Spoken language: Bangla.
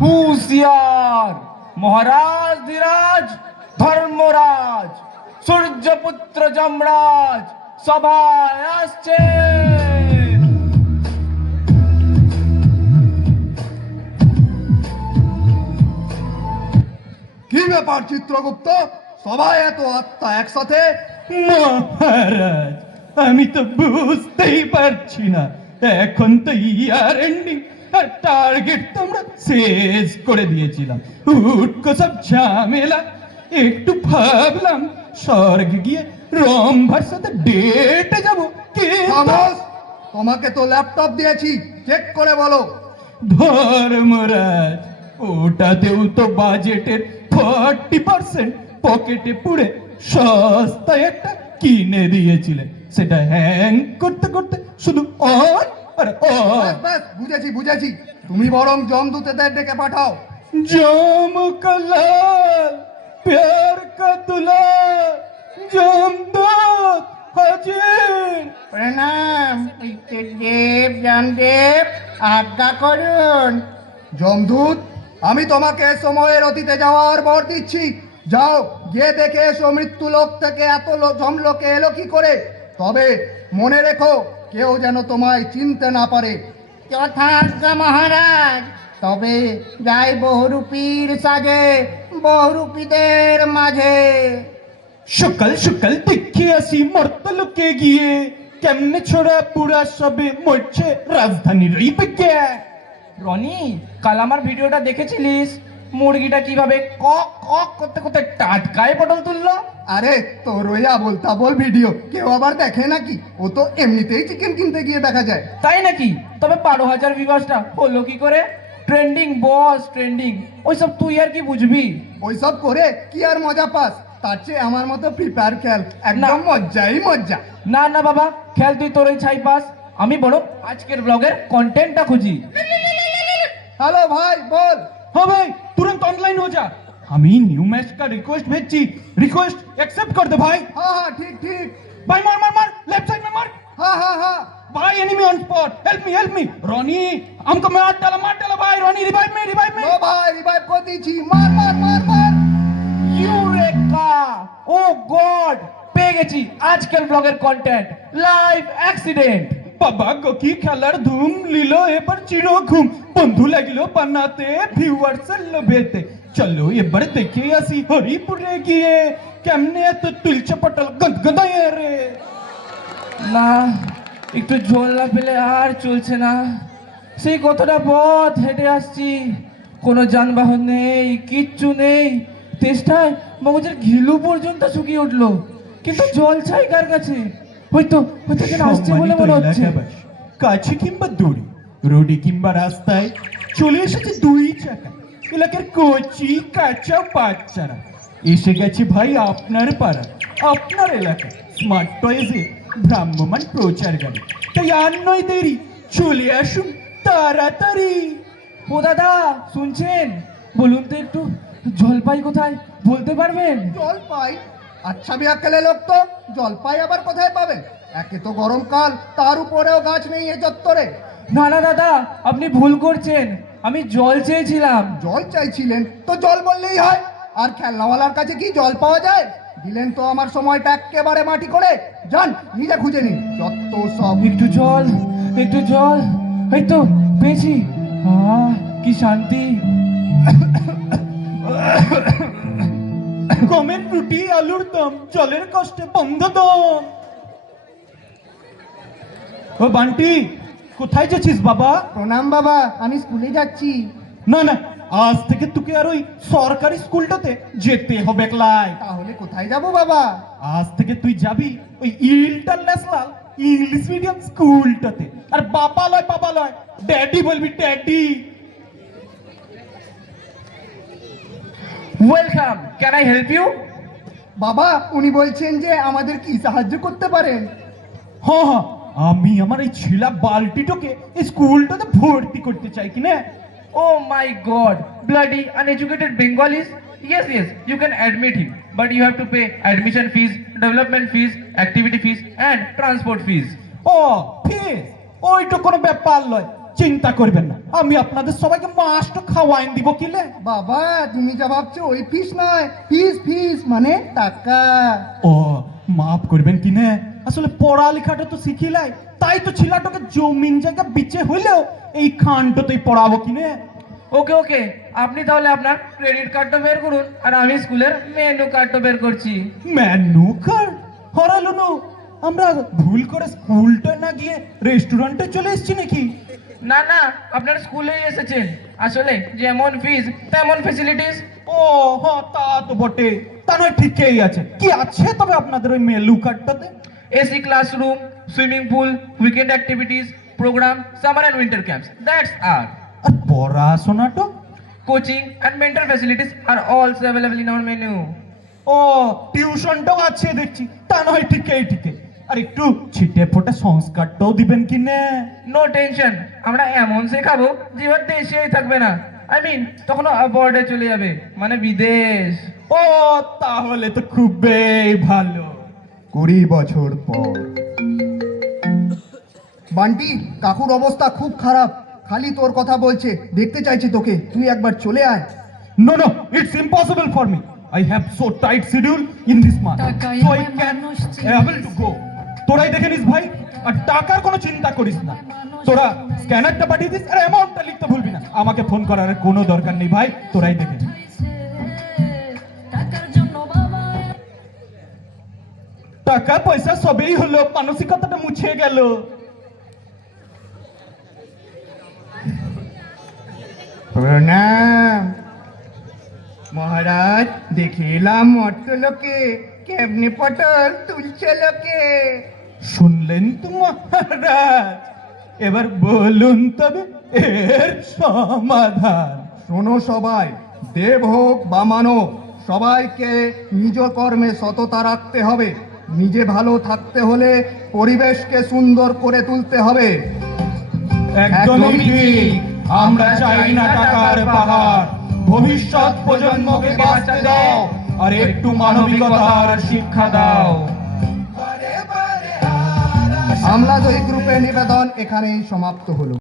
হুঁশিয়ার, মহারাজ ধীরাজ, ধর্মরাজ, সূর্যপুত্র যমরাজ সভায় আসছে। কি ব্যাপার চিত্রগুপ্ত, সবাই এত আত্মা একসাথে? মহারাজ, আমি তো বুঝতেই পারছি না। এখন তো ইয়ার এন্ডিং, আর টার্গেট তো আমরা শেষ করে দিয়েছিলাম। উটকো সব ঝামেলা। একটু ভাবলাম স্বর্গে গিয়ে রম্ভার সাথে ডেটে যাব, খামোশ! তোমাকে তো ল্যাপটপ দিয়েছি, চেক করে বলো। ধর্মরাজ, ওটাতেও তো বাজেটের 40% পকেটে পুড়ে সস্তায় একটা কিনে দিয়েছিলেন। সেটা হ্যাং করতে করতে শুধু অন আর অন। ব্যাস বুঝেছি বুঝেছি, তুমি বরং জমদূতেদের ডেকে পাঠাও। জমকলাল, প্যার কা দুলাল, জমদূত হাজির। প্রণাম দেব জামদেব, আজ্ঞা করুন। জমদূত, আমি তোমাকে সময়ের অতীতে যাওয়ার বর দিচ্ছি। যাও, গিয়ে দেখে এসো মৃত্যুলোক থেকে এত জমলোকে এলো কি করে। তবে মনে রেখো, কেউ যেন তোমায় চিনতে না পারে। যথাজ্ঞা মহারাজ। তবে যাই বহুরূপীর সাজে, বহুরূপীদের মাঝে। সকাল সকাল দেখে আসি মর্তলোকে গিয়ে, কেমনে ছোড়া পুরা সবে মরছে রাজধানীর এই পেকে। রনি, কাল আমার ভিডিওটা দেখেছিলিস? মুরগিটা কিভাবে কক কক করতে করতে টাটকায় পটল তুললো। আরে তোর ওই বলতা বল ভিডিও কেউ আবার দেখে নাকি? ও তো এমনিতেই চিকেন কিনতে গিয়ে দেখা যায়। তাই নাকি? তবে 12,000 ভিউয়ার্সটা হলো কি করে? ট্রেন্ডিং বস, ট্রেন্ডিং। ওইসব তুই আর কি বুঝবি? ওইসব করে কি আর মজা পাস? তার চেয়ে আমার মতো প্রিপেয়ার খেল, একদম মজ্জাই মজ্জা। না না বাবা, খেল তুই তোর ছাই পাস। আমি বড় আজকের ব্লগের কন্টেন্টটা খুঁজি। হ্যালো ভাই, বল। हाँ भाई, तुरंत ऑनलाइन हो जा। हमें न्यू मैच का रिक्वेस्ट भेजी, रिक्वेस्ट एक्सेप्ट कर दे भाई। হ্যাঁ হ্যাঁ, ঠিক ঠিক। भाई मार मार मार, लेफ्ट साइड में मार। হ্যাঁ হ্যাঁ হ্যাঁ। भाई enemy on spot, help me Ronnie. हमको मार डाला भाई। रॉनी रिवाइव में। ও ভাই, রিভাইভ করে দিয়েছি, মার মার মার মার। ইউরেকা! ও গড, পেয়ে গেছি আজকের ব্লগের কন্টেন্ট, লাইভ অ্যাক্সিডেন্ট। বাবা গকি খেলার ধুম লিলো এবার চিরো ঘুম, বন্ধু লাগলো বানাতে ভিউয়ার্স লোভেতে। চলো এবার দেখে আসি হরিপুরে গিয়ে কেমনে এত তুলছে পটল গদগদায় রে। না, একটু জল না পেলে আর চলছে না। সেই কতটা পথ হেঁটে আসছি, কোনো যানবাহন নেই, কিচ্ছু নেই। তেষ্টায় মগজের ঘিলু পর্যন্ত শুকিয়ে উঠলো, কিন্তু জল চাই কার কাছে? হয়তো হয়তো কেন আসছে বলে মনে হচ্ছে। কাছে কিংবা দূরে, রোডে কিংবা রাস্তায় চলে এসেছে দুই চাকা এলাকার কচি কাঁচা বাচ্চারা। এসে গেছে ভাই আপনার পাড়া, আপনার এলাকা স্মার্ট টয়েজে ভ্রাম্যমান প্রচার গাড়ি। তাই আর নয় দেরি, চলে আসুন তাড়াতাড়ি। ও দাদা, শুনছেন? বলুন তো একটু, জলপাই কোথায় বলতে পারবেন? জল পাই? আচ্ছা বিয়াক্কেলে লোক তো, জল পাই আবার কোথায় পাবেন? একে তো গরমকাল, তার উপরেও গাছ নেই এ চত্বরে। না না দাদা, আপনি ভুল করছেন। আমি জল চেয়েছিলাম। জল চাইছিলেন তো জল বললেই হয়। আর খেলনাওয়ালার কাছে কি জল পাওয়া যায়? দিলেন তো আমার সময়টা একেবারে মাটি করে। যান, নিজে খুঁজে নিন যত সব। একটু জল, একটু জল। এই তো পেয়েছি। কি শান্তি। গমের রুটি আলুর দম, জলের কষ্টে বন্ধ দম। ও বান্টি, কোথায় যাচ্ছিস বাবা? প্রণাম বাবা, আমি স্কুলে যাচ্ছি। না না, আজ থেকে তোকে আর ওই সরকারি স্কুলটাতে যেতে হবে ক্লাই। তাহলে কোথায় যাব বাবা? আজ থেকে তুই যাবি ওই ইন্টারন্যাশনাল ইংলিশ মিডিয়াম স্কুলটাতে। আর বাবা লয় ড্যাডি বলবি, daddy. Welcome, can I help you? বাবা, উনি বলছেন যে আমাদের কি সাহায্য করতে পারেন? হ্যাঁ হ্যাঁ, আমি আমার এই ছেলা বালটিটাকে এই স্কুলটাতে ভর্তি করতে চাই কি না। Oh my god, bloody uneducated Bengalis. Yes, you can admit him, but you have to pay admission fees, development fees, activity fees and transport fees. ও ফিস, ওইটা কোনো ব্যাপার নয়। চিন্তা করবেন না, আমি আপনাদের সবাইকে মাছটা খাওয়াইন দিব কিলে। বাবা তুমি যা ভাবছো ওই ফিস নয়, ফিস ফিস মানে টাকা। ও মাফ করবেন কিনে, আসলে পড়ালেখাটা তো শিখিলাই, তাই তো ছেলেটাকে জমিন জায়গা বিচে হইলেও এই খানটাতেই পড়াবো কিনে। ওকে ওকে, আপনি তাহলে আপনার ক্রেডিট কার্ডটা বের করুন আর আমি স্কুলের মেনু কার্ডটা বের করছি। মেনু কার্ড হরালো না, আমরা ভুল করে স্কুলটা না গিয়ে রেস্টুরেন্টে চলে এসেছি নাকি? না না, আপনার স্কুলেই এসেছেন, আসলে যেমন ফিজ তেমন ফেসিলিটিস। ও হ্যাঁ, তা তো বটে, তা নয় ঠিকই আছে। কি আছে তবে আপনাদের ওই মেনু কার্ডটাতে? AC classroom, swimming pool, weekend activities, program, summer and winter camps, that's আর আর পড়াশোনাটা? coaching and mental facilities are also available in our menu. ও টিউশনটাও আছে দেখছি, তা নয় ঠিকই। আর একটু ছিটে ফোটা সংস্কারটাও দিবেন কি না? নো টেনশন, আমরা এমন শেখাবো যে এবার দেশেই থাকবে না, আই মিন তখন অ্যাবর্ডে চলে যাবে, মানে বিদেশ। ও তাহলে তো খুবই ভালো। 20 বছর পর বান্টি, কাকুর অবস্থা খুব খারাপ, খালি তোর কথা বলছে, দেখতে চাইছে তোকে, তুই একবার চলে আয়। No, it's impossible for me. I have so tight schedule in this month, so I can able to go. তোরাই দেখে নিস ভাই, আর টাকার কোনো চিন্তা করিস না। তোরা স্ক্যানারটা পাঠিয়ে দিস আর অ্যামাউন্টটা লিখতে ভুলবি না। আমাকে ফোন করার কোনো দরকার নেই ভাই, তোরাই দেখে নিস। টাকা পয়সা সবই হলো, মানসিকতাটা মুছে গেল। প্রণাম মহারাজ, দেখে এলাম মর্তলোকে কেমনে পটল তুলছে লোকে। শুনলেন তো মহারাজ, এবার বলুন তবে এর সমাধান। শোনো সবাই, দেব হোক বা মানব, সবাইকে নিজ কর্মে সততা রাখতে হবে। নিজে ভালো থাকতে হলে পরিবেশকে সুন্দর করে তুলতে হবে। একদমই ঠিক, আমরা চাই না টাকার পাহাড়। ভবিষ্যৎ প্রজন্মকে বাঁচতে দাও আর একটু মানবিকতার শিক্ষা দাও। আমলাজ ওই গ্রুপের নিবেদন এখানেই সমাপ্ত হলো।